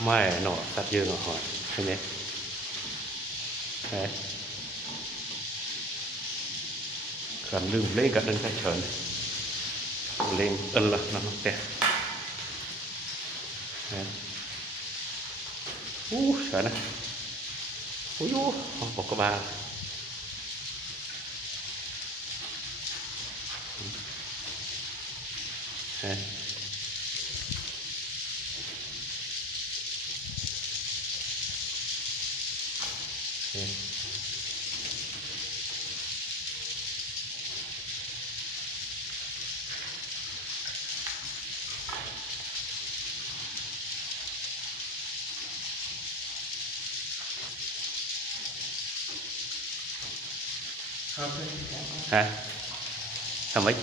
mày nọ sạch dương nọ hỏi thấy nhé đấy cần lưng lên cả đơn cái trần lên ân là nó đẹp đấy sợ này không có ba đấy hả sao mấy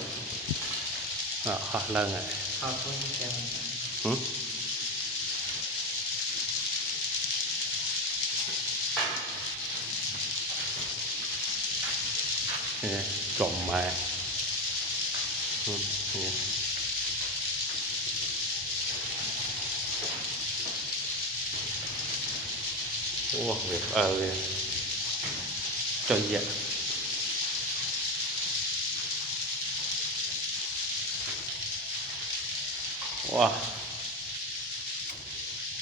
họ lần rồi ừ? trộm mà việc cho vậy wow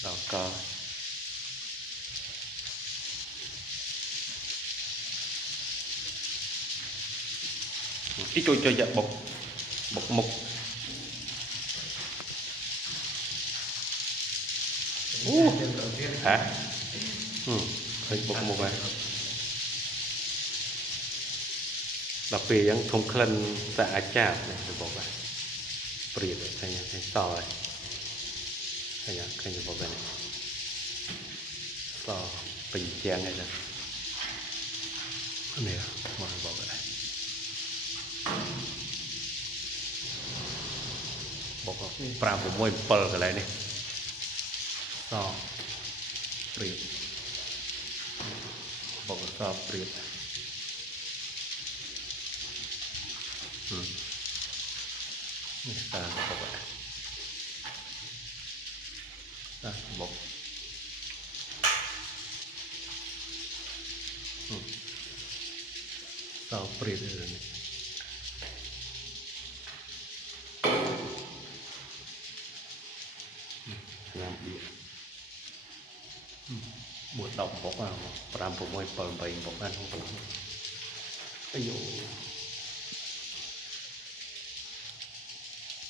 đào cờ ít tôi cho dập bột bột mục hả hơi bột mục này đặc biệt những thông khăn tạ chạp này bột này bịt thành sò này thành bột này sò bình chén này này này mọi bột này bột pram của môi pearl cái này này sò bịt bột sò bịt ta bột này bột sò bịt này làm gì buat động bột vào pram của môi pearl bày bột ăn không có ai dụ